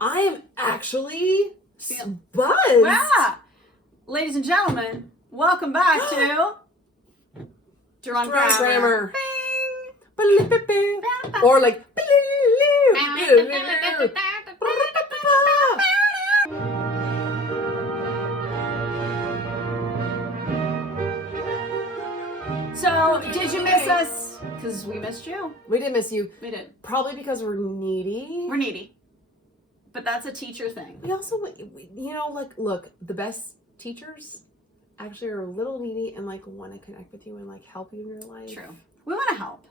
I am actually buzzed. Wow. Ladies and gentlemen, welcome back to Drunk Grammar. Or like So, did you miss us? Because we missed you. We did miss you. We did. Probably because we're needy. We're needy. But that's a teacher thing. We also, you know, like, look, the best teachers actually are a little needy and like want to connect with you and like help you in your life. True. We want to help.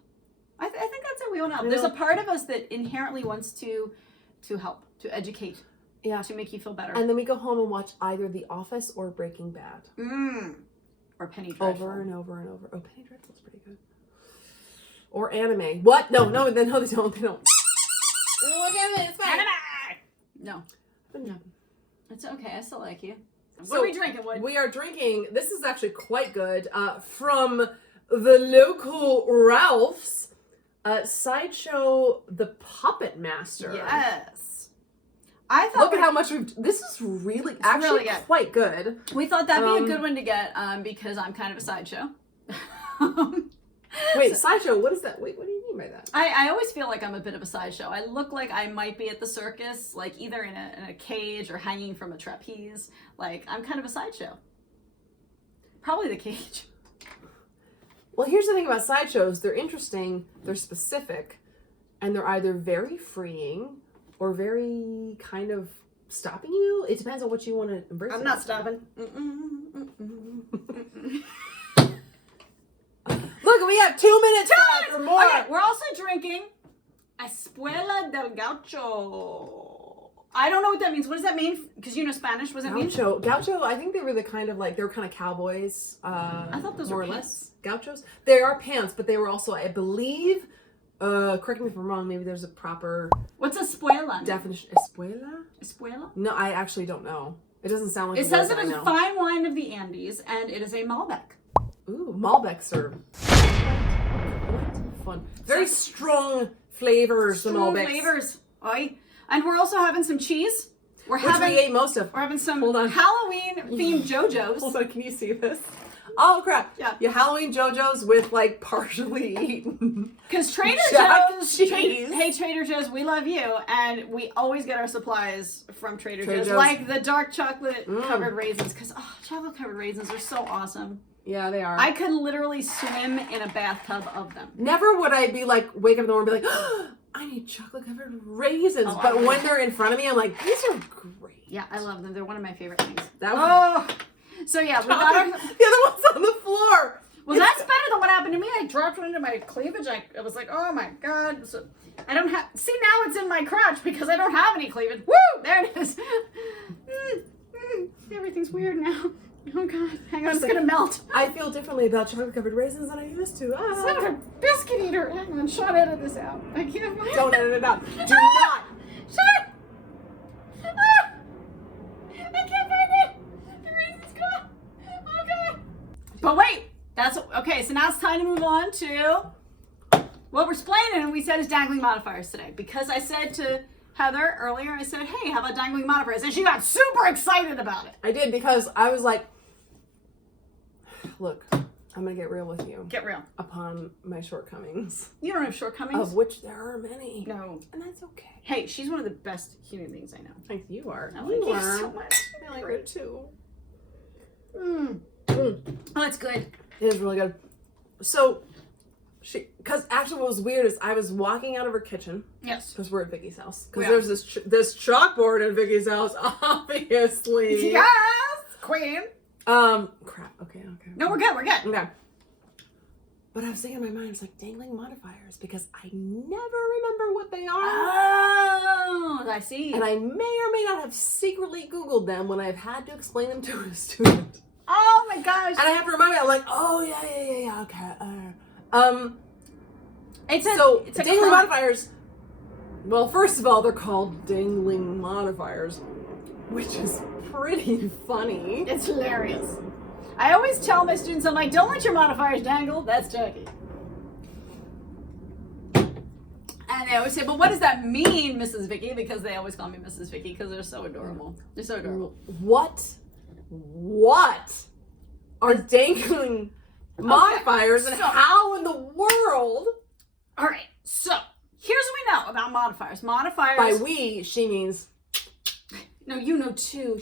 I think that's it. We want to help. There's a part of us that inherently wants to help, to educate. Yeah. To make you feel better. And then we go home and watch either The Office or Breaking Bad. Or Penny Dreadful. Over and over and over. Oh, Penny Dreadful's pretty good. Or anime. What? No, they don't. They don't. Look at it. It's fine. Anime! No. It's okay. I still like you. What So, are we drinking, Wood? We are drinking, this is actually quite good, from the local Ralph's, Sideshow the Puppet Master. Yes. I thought Look at how much this is really, actually really good. quite good. We thought that'd be a good one to get, because I'm kind of a sideshow. Wait, Sideshow, what is that? Wait, what do you mean by that? I always feel like I'm a bit of a sideshow. I look like I might be at the circus, like either in a cage or hanging from a trapeze. Like, I'm kind of a sideshow. Probably the cage. Well, here's the thing about sideshows. They're interesting, they're specific, and they're either very freeing or very kind of stopping you. It depends on what you want to embrace. I'm not stopping. Look, we have 2 minutes left or more. Okay, we're also drinking Espuela del Gaucho. I don't know what that means. What does that mean? Because you know Spanish. What does that mean? Gaucho, I think they were the kind of like, they were kind of cowboys. I thought those more were or pants. less. Gauchos. They are pants, but they were also, I believe, correct me if I'm wrong, maybe there's a proper What's Espuela? definition. Espuela? Espuela? No, I actually don't know. It doesn't sound like It a says word it I is know. fine wine of the Andes, and it is a Malbec. Ooh, Malbecs are fun. Very strong flavors, the Strong Malbecs. flavors. Oi. And we're also having some cheese. Which we ate most of. We're having some Hold on. Halloween-themed JoJo's. Hold on, can you see this? Oh crap! Yeah. Your Halloween JoJo's with like partially eaten. Because Trader Jack Joe's, cheese. hey Trader Joe's, we love you, and we always get our supplies from Trader Joe's, Joe's. like the dark chocolate covered raisins. Because chocolate covered raisins are so awesome. Yeah, they are. I could literally swim in a bathtub of them. Never would I be like wake up in the morning and be like, oh, I need chocolate covered raisins. Oh, but when they're in front of me, I'm like, these are great. Yeah, I love them. They're one of my favorite things. That was So yeah, we got our. the other one's on the floor. Well, that's better than what happened to me. I dropped one into my cleavage. I was like, oh my god. So I don't have. See, now it's in my crotch because I don't have any cleavage. Woo! There it is. Everything's weird now. Oh god. Hang on, it's gonna melt. I feel differently about chocolate covered raisins than I used to. Son of a biscuit eater. Hang on, Sean, edit this out. I can't find Don't edit it out. Do not. Sean! Ah! I can't find it. The raisin's gone. Oh god. But wait, that's okay. So now it's time to move on to what we're explaining. And we said is dangling modifiers today because I said to Heather earlier, I said, hey, how about dangling modifiers? And she got super excited about it. I did because I was like, look, I'm gonna get real with you. Get real. Upon my shortcomings, You don't have shortcomings. of which there are many. No. And that's okay. Hey, she's one of the best human beings I know. Thank you are. I like you so much. I like you too. Oh, it's good. It is really good. So, because actually what was weird is I was walking out of her kitchen. Yes. Because we're at Vicky's house. Because Yeah. there's this chalkboard in Vicky's house, obviously. Yes, queen. Crap. Okay. No, we're good. We're good. Okay. But I was thinking in my mind, it's like dangling modifiers because I never remember what they are. Oh, I see. And I may or may not have secretly Googled them when I've had to explain them to a student. Oh my gosh. And I have to remind me, I'm like, oh yeah, okay. It's a dangling modifiers. Well, first of all, they're called dangling modifiers, which is pretty funny. It's hilarious. I always tell my students, I'm like, don't let your modifiers dangle. That's turkey. And they always say, but what does that mean, Mrs. Vicky? Because they always call me Mrs. Vicky because they're so adorable. They're so adorable. What are dangling modifiers and how in the world? All right, so here's what we know about modifiers. Modifiers. By we, she means. No, you know too.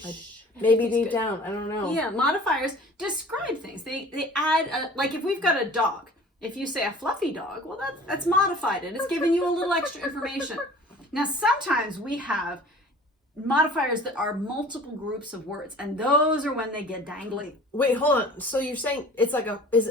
Maybe deep down, I don't know. Yeah, modifiers describe things. They add, like if we've got a dog, if you say a fluffy dog, well, that's modified it. It's giving you a little extra information. Now, sometimes we have modifiers that are multiple groups of words, and those are when they get dangly. Wait, hold on. So you're saying it's like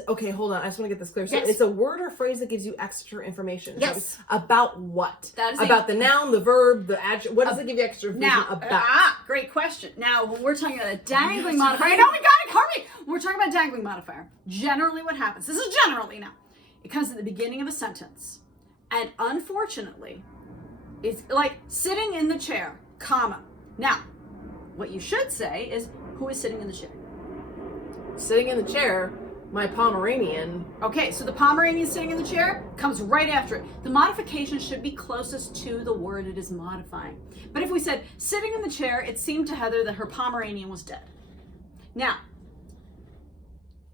okay, hold on. I just want to get this clear. So Yes. it's a word or phrase that gives you extra information. Yes. About what? That is about the noun, the verb, the adjective. What does it give you extra information about? Great question. Now, when we're talking about a dangling modifier, I know we got it, hurry! When we're talking about dangling modifier, generally what happens, this is generally now, it comes at the beginning of a sentence, and unfortunately, it's like sitting in the chair, comma. Now, what you should say is, who is sitting in the chair? Sitting in the chair, my Pomeranian. Okay, so the Pomeranian sitting in the chair comes right after it. The modification should be closest to the word it is modifying. But if we said, sitting in the chair, it seemed to Heather that her Pomeranian was dead. Now,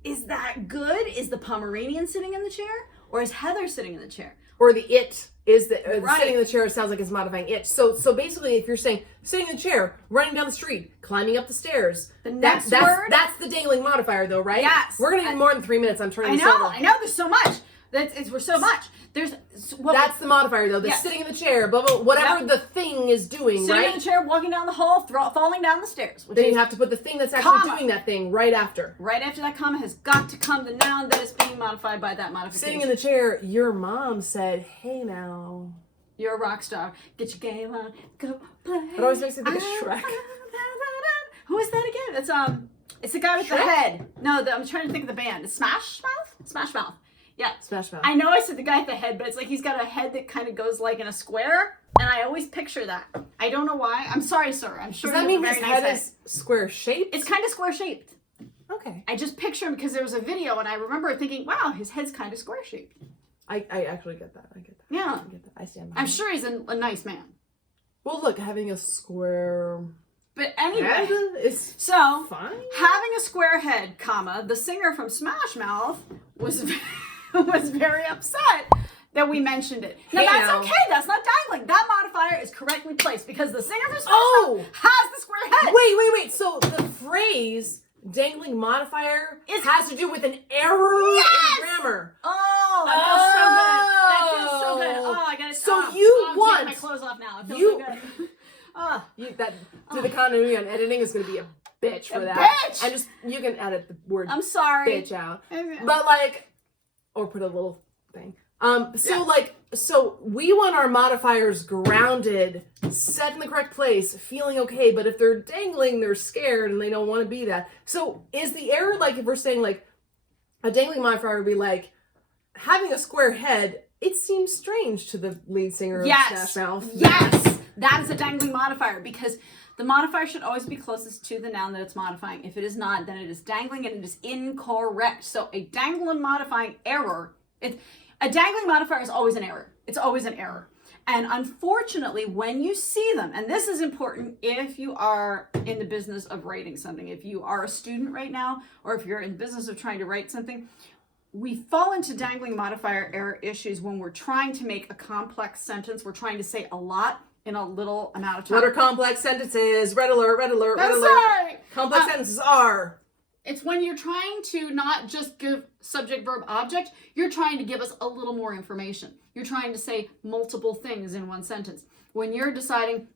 is that good? Is the Pomeranian sitting in the chair? Or is Heather sitting in the chair? Or the it is the Right. sitting in the chair sounds like it's modifying it. So basically, if you're saying sitting in the chair, running down the street, climbing up the stairs, The next word? that's the dangling modifier, though, right? Yes. We're gonna need more than 3 minutes. I'm turning this over. I know. There's so much. We're so much. That's the modifier, though. The Yes. sitting in the chair, blah blah. Whatever Yep. the thing is doing, Sitting right? in the chair, walking down the hall, falling down the stairs. Which Then is you have to put the thing that's actually comma. doing that thing right after. Right after that comma has got to come the noun that is being modified by that modification. Sitting in the chair, your mom said, "Hey now." You're a rock star. Get your game on. Go play. It always makes me think of Shrek. Who is that again? It's the guy with the Shrek? head. No, I'm trying to think of the band. It's Smash Mouth? Smash Mouth. Yeah. Smash Mouth. I know I said the guy with the head, but it's like he's got a head that kind of goes like in a square, and I always picture that. I don't know why. I'm sorry, sir. I'm sure Does that you have mean a his very nice head is square shaped? It's kind of square shaped. Okay. I just picture him because there was a video, and I remember thinking, wow, his head's kind of square shaped. I actually get that. I get that. Yeah. I get that. I stand by I'm it. sure he's a nice man. Well, look, having a square But anyway, head is so fine. having a square head, comma, the singer from Smash Mouth was very upset that we mentioned it. Now Hey, that's now. okay. That's not dangling. That modifier is correctly placed because the singer from Smash Oh! Mouth has the square head. Wait. So the phrase dangling modifier has to do with an error Yes! in grammar. Oh, that feels so good. That feels so good. Oh, I got it. So I'm want- taking my clothes off now. It feels so good. Oh. The continuity on editing is going to be a bitch for A that. bitch! And just you can edit the word I'm sorry. bitch out, but or put a little thing. So we want our modifiers grounded, set in the correct place, feeling okay. But if they're dangling, they're scared and they don't want to be that. So is the error like if we're saying like a dangling modifier would be like having a square head? It seems strange to the lead singer of Smash Mouth. Yes, that is a dangling modifier because the modifier should always be closest to the noun that it's modifying. If it is not, then it is dangling and it is incorrect. So a dangling modifying error, a dangling modifier is always an error. It's always an error. And unfortunately, when you see them, and this is important if you are in the business of writing something, if you are a student right now, or if you're in the business of trying to write something, we fall into dangling modifier error issues when we're trying to make a complex sentence. We're trying to say a lot in a little amount of time. What are complex sentences? Red alert, red alert, red That's alert. right. Complex sentences are. It's when you're trying to not just give subject, verb, object, you're trying to give us a little more information. You're trying to say multiple things in one sentence. When you're deciding,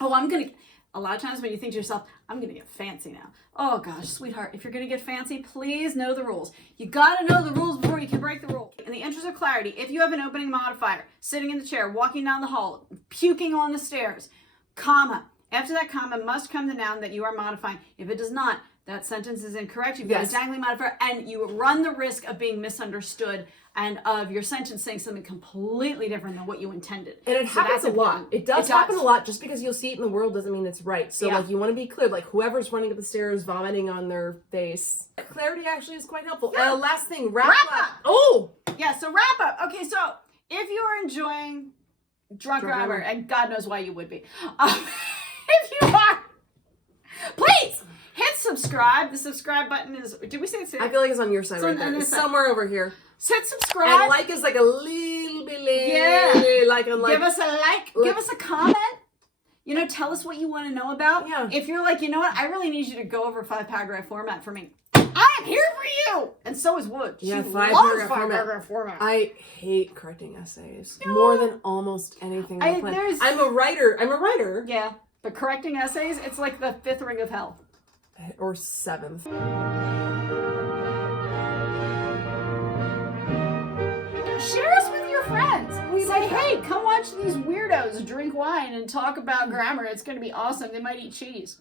a lot of times when you think to yourself, I'm going to get fancy now. Oh gosh, sweetheart, if you're going to get fancy, please know the rules. You got to know the rules before you can break the rule. In the interest of clarity, if you have an opening modifier, sitting in the chair, walking down the hall, puking on the stairs, comma, after that comma must come the noun that you are modifying. If it does not, that sentence is incorrect. You've got a dangling modifier, and you run the risk of being misunderstood and of your sentence saying something completely different than what you intended. And it happens a lot. It does happen a lot. Just because you'll see it in the world doesn't mean it's right. So you want to be clear. Like whoever's running up the stairs, vomiting on their face. Clarity actually is quite helpful. Yeah. Last thing, wrap up. Oh! Yeah, so wrap up. Okay, so if you are enjoying drunk Drunk grammar, grammar. and God knows why you would be. If you are, please hit subscribe. The subscribe button is. Did we say it's? I feel like it's on your side It's right on there. this It's side. somewhere over here. Hit subscribe. And like is like a little bit Yeah. like on like Give us a like. Give us a comment. You know, tell us what you want to know about. Yeah. If you're like, you know what, I really need you to go over 5-paragraph format for me. I am here for you. And so is Wood. Yeah, She 5-paragraph loves format. 5-paragraph format. I hate correcting essays more than almost anything on the planet. there's- I'm a writer. Yeah, but correcting essays, it's like the 5th ring of hell. Or 7th. Share us with your friends. Say, hey, come watch these weirdos drink wine and talk about grammar. It's going to be awesome. They might eat cheese.